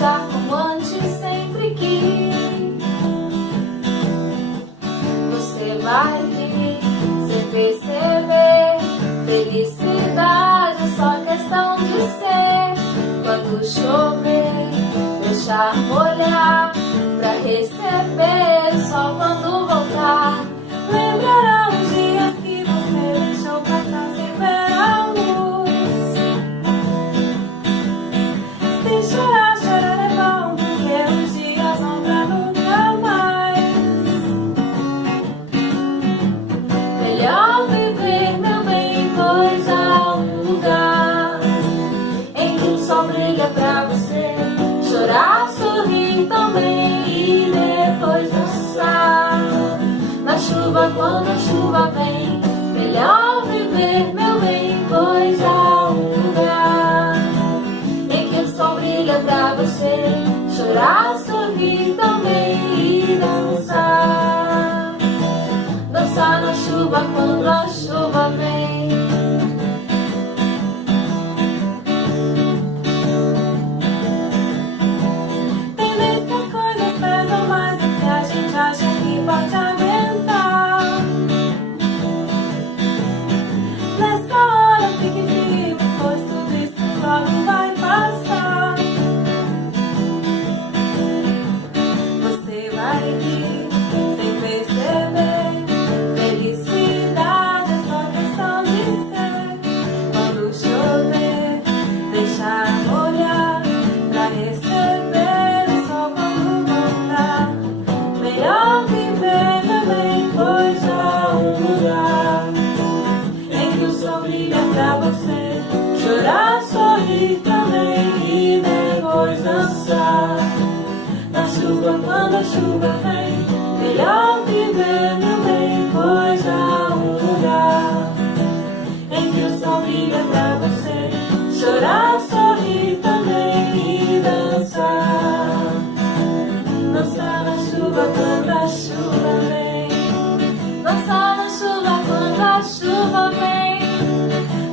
viajar como antes sempre quis. Você vai vir sem perceber. Felicidade é só questão de ser. Quando chover, deixar molhar pra receber o sol quando voltar. Lembrará os dias que você deixou passar sem ver a luz. Se chorar, chorar é bom, porque os dias vão pra nunca mais. Melhor viver, meu bem, pois há um lugar em que o sol brilha pra você chorar, sorrir também e depois dançar. Na chuva, quando a chuva vem, melhor viver, meu bem, pois há um lugar em que o sol brilha pra você chorar, sorrir também e dançar. Dançar na chuva quando a chuva vem. Tem vezes que as coisas pesam mais do que a gente acha que pode aguentar. Nessa hora fique firme, pois tudo isso logo vai passar. Você vai rir sem perceber. Felicidade é só questão de ser. Quando chover, deixar molhar pra receber o sol quando voltar. Melhor viver também, pois há um lugar em que o sol brilha pra você chorar, sorrir também e depois dançar. Na chuva, quando a chuva vem, melhor viver também, pois há um lugar em que o sol brilha pra você chorar, sorrir também e dançar. Dançar na chuva quando a chuva vem. Dançar na chuva quando a chuva vem.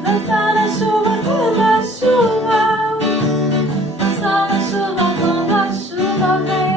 Dançar na chuva quando a chuva. Dançar na chuva quando a chuva vem.